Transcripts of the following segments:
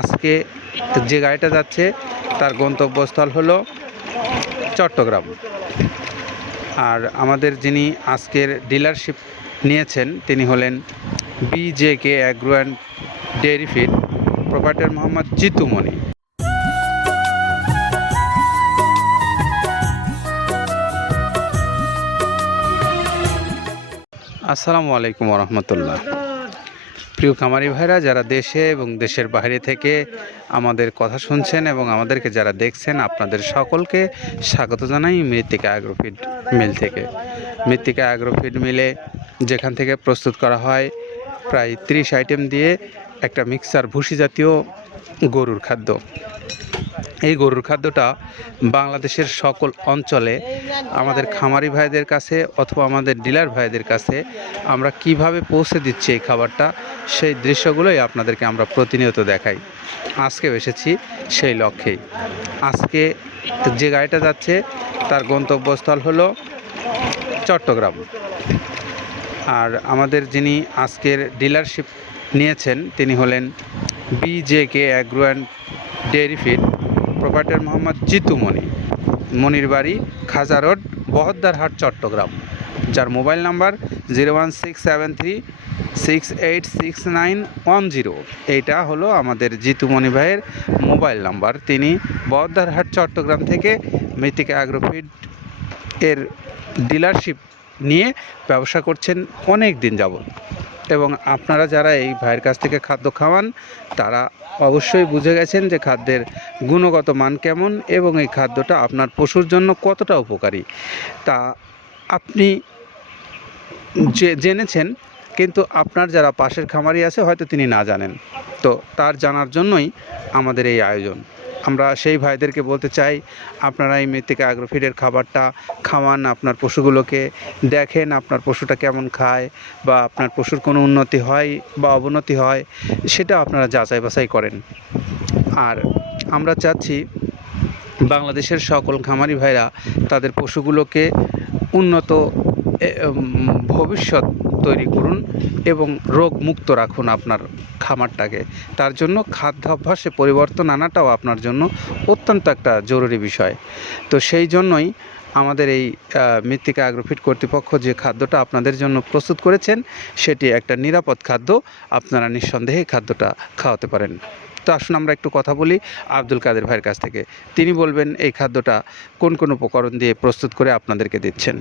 আজকে যে গাড়িটা যাচ্ছে তার গন্তব্যস্থল হলো চট্টগ্রাম। আর আমাদের যিনি আজকের ডিলারশিপ নিয়েছেন তিনি হলেন BJK agro and dairy feed, proprietor Mohammad Jitu Moni. আসসালামু আলাইকুম রহমতুল্লাহ। প্রিয় খামারি ভাইরা, যারা দেশে এবং দেশের বাইরে থেকে আমাদের কথা শুনছেন এবং আমাদেরকে যারা দেখছেন, আপনাদের সকলকে স্বাগত জানাই মৃত্তিকা অ্যাগ্রোফিড মিল থেকে। মৃত্তিকা অ্যাগ্রোফিড মিলে যেখান থেকে প্রস্তুত করা হয় প্রায় 30 আইটেম দিয়ে একটা মিক্সার ভুসি জাতীয় গরুর খাদ্য। এই গরুর খাদ্যটা বাংলাদেশের সকল অঞ্চলে আমাদের খামারি ভাইদের কাছে অথবা আমাদের ডিলার ভাইদের কাছে আমরা কিভাবে পৌঁছে দিচ্ছি এই খাবারটা, সেই দৃশ্যগুলোই আপনাদেরকে আমরা প্রতিনিয়ত দেখাই। আজকেও এসেছি সেই লক্ষ্যেই। আজকে যে গাড়িটা যাচ্ছে তার গন্তব্যস্থল হলো চট্টগ্রাম। আর আমাদের যিনি আজকের ডিলারশিপ নিয়েছেন তিনি হলেন BJK agro and dairy feed, proprietor Mohammad Jitu Moni. মনির বাড়ি খাজা রোড, বহদ্দারহাট, চট্টগ্রাম। যার মোবাইল নাম্বার 01673686910। এইটা হলো আমাদের জিতু মনি ভাইয়ের মোবাইল নাম্বার। তিনি বহদ্দারহাট, চট্টগ্রাম থেকে মৃত্তিকা অ্যাগ্রোফিড এর ডিলারশিপ নিয়ে ব্যবসা করছেন অনেক দিন যাবত। এবং আপনারা যারা এই ভাইয়ের কাছ থেকে খাদ্য খাওয়ান তারা অবশ্যই বুঝে গেছেন যে খাদ্যের গুণগত মান কেমন এবং এই খাদ্যটা আপনার পশুর জন্য কতটা উপকারী তা আপনি জেনেছেন, কিন্তু আপনার যারা পাশের খামারি আছে হয়তো তিনি না জানেন। তো তার জানার জন্যই আমাদের এই আয়োজন। আমরা সেই ভাইদেরকে বলতে চাই, আপনারা এই মৃত্তিকা অ্যাগ্রোফিডের খাবারটা খাওয়ান, আপনার পশুগুলোকে দেখেন আপনার পশুটা কেমন খায় বা আপনার পশুর কোনো উন্নতি হয় বা অবনতি হয় সেটা আপনারা যাচাই বাছাই করেন। আর আমরা চাচ্ছি বাংলাদেশের সকল খামারি ভাইরা তাদের পশুগুলোকে উন্নত ভবিষ্যৎ তৈরি করুন এবং রোগমুক্ত রাখুন আপনার খামারটাকে। তার জন্য খাদ্যাভ্যাসে পরিবর্তন আনাটাও আপনার জন্য অত্যন্ত একটা জরুরি বিষয়। তো সেই জন্যই আমাদের এই মৃত্তিকা অ্যাগ্রোফিড কর্তৃপক্ষ যে খাদ্যটা আপনাদের জন্য প্রস্তুত করেছেন সেটি একটা নিরাপদ খাদ্য। আপনারা নিঃসন্দেহে খাদ্যটা খাওয়াতে পারেন। তো আসুন আমরা একটু কথা বলি আব্দুল কাদের ভাইয়ের কাছ থেকে। তিনি বলবেন এই খাদ্যটা কোন কোন উপকরণ দিয়ে প্রস্তুত করে আপনাদেরকে দিচ্ছেন।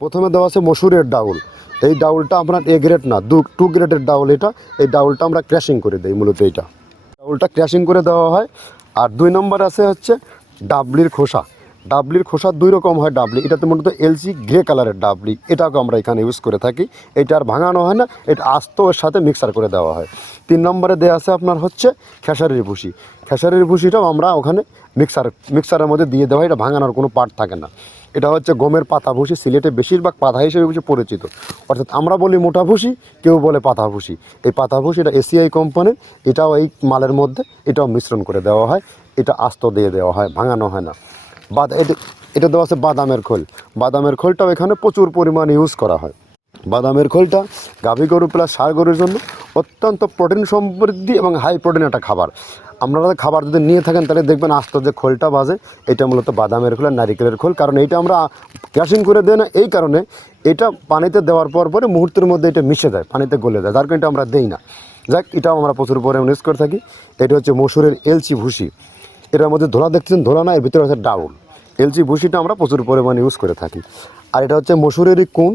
প্রথমে দেওয়া আছে মসুরের ডাউল। এই ডাউলটা আপনার এ গ্রেড না, 2 গ্রেডের ডাউল এটা। এই ডাউলটা আমরা ক্র্যাশিং করে দিই, মূলত এইটা ডাউলটা ক্র্যাশিং করে দেওয়া হয়। আর 2 নম্বর আছে হচ্ছে ডাবলির খোসা। ডাবলির খোসা 2 রকম হয় ডাবলি, এটাতে মূলত এলসি গ্রে কালারের ডাবলি, এটাকে আমরা এখানে ইউজ করে থাকি। এটা আর ভাঙানো হয় না, এটা আস্ত ওর সাথে মিক্সার করে দেওয়া হয়। 3 নম্বরে দেওয়া আছে আপনার হচ্ছে খেসারির ভুসি। খেসারির ভুসিটাও আমরা ওখানে মিক্সারের মধ্যে দিয়ে দেওয়া হয়, এটা ভাঙানোর কোনো পার্ট থাকে না। এটা হচ্ছে গমের পাতা ভুসি, সিলেটে বেশিরভাগ পাতা হিসেবে পরিচিত। অর্থাৎ আমরা বলি মোটা ভুসি, কেউ বলে পাতা ভুসি। এই পাতা ভুসি এটা এসিআই কোম্পানির, এটাও এই মালের মধ্যে এটাও মিশ্রণ করে দেওয়া হয়। এটা আস্ত দিয়ে দেওয়া হয়, ভাঙানো হয় না। এটা দেওয়া আছে বাদামের খোল। বাদামের খোলটাও এখানে প্রচুর পরিমাণে ইউজ করা হয়। বাদামের খোলটা গাভী গরু প্লাস ষাঁড় গরুর জন্য অত্যন্ত প্রোটিন সমৃদ্ধি এবং হাই প্রোটিন একটা খাবার। আপনারা খাবার যদি নিয়ে থাকেন তাহলে দেখবেন আস্ত যে খোলটা বাজে, এটা মূলত বাদামের খোল আর নারিকেলের খোল। কারণ এইটা আমরা ক্র্যাশিং করে দেই না, এই কারণে এটা পানিতে দেওয়ার পরে মুহূর্তের মধ্যে এটা মিশে যায়, পানিতে গলে যায়, যার কারণে এটা আমরা দেই না। যাক, এটাও আমরা প্রচুর পরিমাণে ইউজ করে থাকি। এটা হচ্ছে মসুরের এলচি ভুসি। এটার মধ্যে ধোলা দেখছেন, ধোলা না, এর ভিতরে হচ্ছে ডাউল। এলচি ভুসিটা আমরা প্রচুর পরিমাণে ইউজ করে থাকি। আর এটা হচ্ছে মসুরেরই কুন,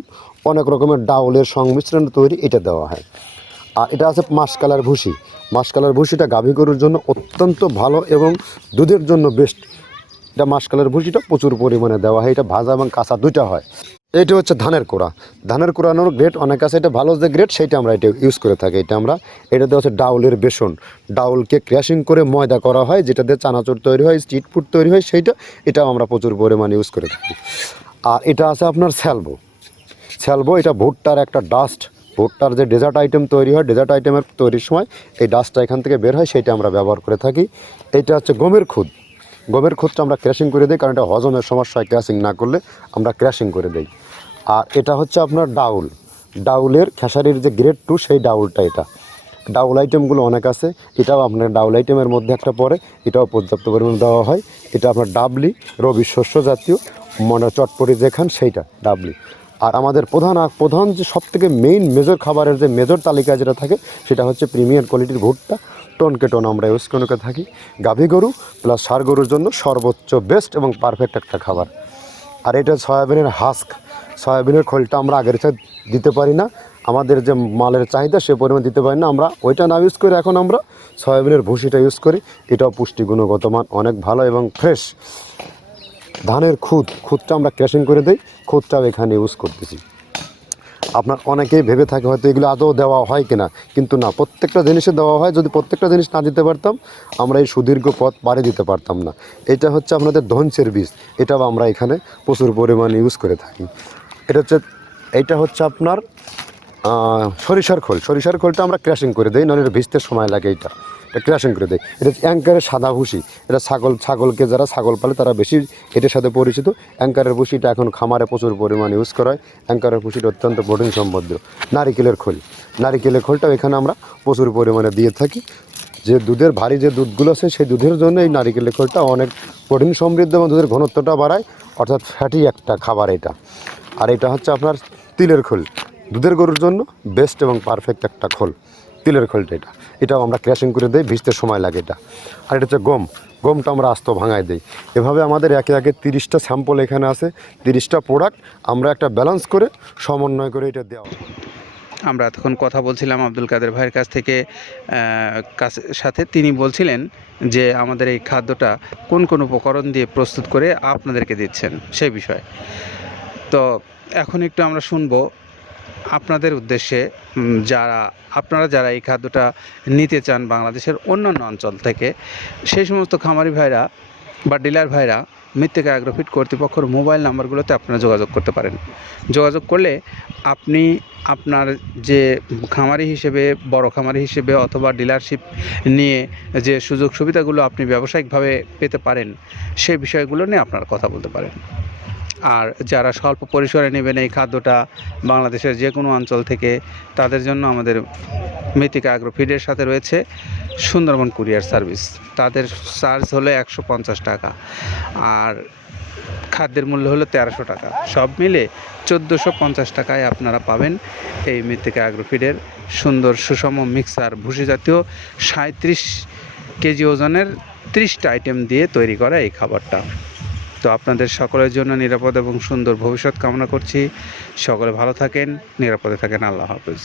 অনেক রকমের ডাউলের সংমিশ্রণ তৈরি, এটা দেওয়া হয়। আর এটা আছে মাসকালার ভুসি। মাসকালার ভুসিটা গাভী গরুর জন্য অত্যন্ত ভালো এবং দুধের জন্য বেস্ট। এটা মাসকালার ভুসিটা প্রচুর পরিমাণে দেওয়া হয়। এটা ভাজা এবং কাঁচা দুইটা হয়। এটা হচ্ছে ধানের কোড়া। ধানের কোড়ানোর গ্রেড অনেক আছে, এটা ভালো যে গ্রেড সেইটা আমরা এটা ইউজ করে থাকি। এটা দেওয়া হচ্ছে ডাউলের বেসন। ডাউলকে ক্র্যাশিং করে ময়দা করা হয়, যেটা দিয়ে চানাচুর তৈরি হয়, স্ট্রিট ফুড তৈরি হয়, এটাও আমরা প্রচুর পরিমাণে ইউজ করে থাকি। আর এটা আছে আপনার স্যালবো। এটা ভুট্টার একটা ডাস্ট। ভুট্টার যে ডেজার্ট আইটেম তৈরি হয়, ডেজার্ট আইটেমের তৈরির সময় এই ডাস্টটা এখান থেকে বের হয়, সেটা আমরা ব্যবহার করে থাকি। এটা হচ্ছে গমের খুদ। গমের খুদটা আমরা ক্র্যাশিং করে দিই, কারণ এটা হজমের সমস্যা হয়, ক্র্যাশিং না করলে আমরা ক্র্যাশিং করে দিই। আর এটা হচ্ছে আপনার ডাউলের খেসারির যে গ্রেড 2 সেই ডাউলটা। ডাউল আইটেমগুলো অনেক আছে, এটাও আপনার ডাউল আইটেমের মধ্যে একটা পড়ে, এটাও পর্যাপ্ত পরিমাণে দেওয়া হয়। এটা আপনার ডাবলি, রবি শস্য জাতীয়, মনে চটপটি যেখান সেইটা ডাবলি। আর আমাদের প্রধান যে সবথেকে মেইন মেজর খাবারের যে মেজর তালিকা যেটা থাকে সেটা হচ্ছে প্রিমিয়ার কোয়ালিটির ভুট্টা, টনকে টন আমরা ইউজ করে থাকি। গাভী গরু প্লাস ষাঁড় গরুর জন্য সর্বোচ্চ বেস্ট এবং পারফেক্ট একটা খাবার। আর এটা সয়াবিনের হাস্ক, সয়াবিনের খোলটা আমরা আগের সাথে দিতে পারি না, আমাদের যে মালের চাহিদা সে পরিমাণ দিতে পারি না, আমরা ওইটা না ইউজ করে এখন আমরা সয়াবিনের ভুসিটা ইউজ করি। এটাও পুষ্টি গুণগত মান অনেক ভালো এবং ফ্রেশ। ধানের খুদটা আমরা ক্র্যাশিং করে দিই, খুদটাও এখানে ইউজ করতেছি। আপনার অনেকেই ভেবে থাকে হয়তো এগুলো আদৌ দেওয়া হয় কিনা, কিন্তু না, প্রত্যেকটা জিনিসে দেওয়া হয়। যদি প্রত্যেকটা জিনিস না দিতে পারতাম আমরা এই সুদীর্ঘ পথ পাড়ি দিতে পারতাম না। এটা হচ্ছে আপনাদের ধনসের বীজ, এটাও আমরা এখানে প্রচুর পরিমাণে ইউজ করে থাকি। এইটা হচ্ছে আপনার সরিষার খোলটা আমরা ক্র্যাশিং করে দিই, নাহলে এটা ভিজতে সময় লাগে। এটা ক্র্যাশিং করে দেয়। এটা অ্যাঙ্কারের সাদা ভুসি, এটা ছাগলকে যারা ছাগল পালে তারা বেশি এটার সাথে পরিচিত। অ্যাঙ্কারের ভুসিটা এখন খামারে প্রচুর পরিমাণে ইউজ করা হয়। অ্যাঙ্কারের ভুসিটা অত্যন্ত প্রোটিন সমৃদ্ধ। নারিকেলের খোলটাও এখানে আমরা প্রচুর পরিমাণে দিয়ে থাকি। যে দুধের ভারী যে দুধগুলো আছে সেই দুধের জন্য এই নারিকেলের খোলটা অনেক প্রোটিন সমৃদ্ধ এবং দুধের ঘনত্বটা বাড়ায়, অর্থাৎ ফ্যাটি একটা খাবার এটা। আর এটা হচ্ছে আপনার তিলের খোল, দুধের গরুর জন্য বেস্ট এবং পারফেক্ট একটা খোল, তিলের খোলটা। এটাও আমরা ক্র্যাশিং করে দিই, ভিজতে সময় লাগে এটা। আর এটা হচ্ছে গমটা আমরা আস্ত ভাঙায় দিই। এভাবে আমাদের একে 30টা স্যাম্পল এখানে আছে, 30টা প্রোডাক্ট আমরা একটা ব্যালেন্স করে সমন্বয় করে এটা দেওয়া। আমরা এতক্ষণ কথা বলছিলাম আব্দুল কাদের ভাইয়ের কাছ থেকে সাথে। তিনি বলছিলেন যে আমাদের এই খাদ্যটা কোন কোন উপকরণ দিয়ে প্রস্তুত করে আপনাদেরকে দিচ্ছেন সেই বিষয়ে। তো এখন একটু আমরা শুনবো আপনাদের উদ্দেশ্যে, আপনারা যারা এই খাদ্যটা নিতে চান বাংলাদেশের অন্যান্য অঞ্চল থেকে, সেই সমস্ত খামারি ভাইরা বা ডিলার ভাইরা মৃত্তিকা অ্যাগ্রোফিট কর্তৃপক্ষের মোবাইল নাম্বারগুলোতে আপনারা যোগাযোগ করতে পারেন। যোগাযোগ করলে আপনি আপনার যে খামারি হিসেবে, বড় খামারি হিসেবে অথবা ডিলারশিপ নিয়ে যে সুযোগ সুবিধাগুলো আপনি ব্যবসায়িকভাবে পেতে পারেন সেই বিষয়গুলো নিয়ে আপনারা কথা বলতে পারেন। আর যারা স্বল্প পরিসরে নেবেন এই খাদ্যটা বাংলাদেশের যে কোনো অঞ্চল থেকে, তাদের জন্য আমাদের মৃত্তিকা অ্যাগ্রোফিডের সাথে রয়েছে সুন্দরবন কুরিয়ার সার্ভিস। তাদের চার্জ হলো 150 টাকা, আর খাদ্যের মূল্য হলো 1300 টাকা। সব মিলে 1450 টাকায় আপনারা পাবেন এই মৃত্তিকা অ্যাগ্রোফিডের সুন্দর সুষম মিক্সার ভুসি জাতীয় 37 কেজি ওজনের 30টা আইটেম দিয়ে তৈরি করা এই খাবারটা। তো আপনাদের সকলের জন্য নিরাপদ এবং সুন্দর ভবিষ্যৎ কামনা করছি। সকলে ভালো থাকেন, নিরাপদে থাকেন। আল্লাহ হাফেজ।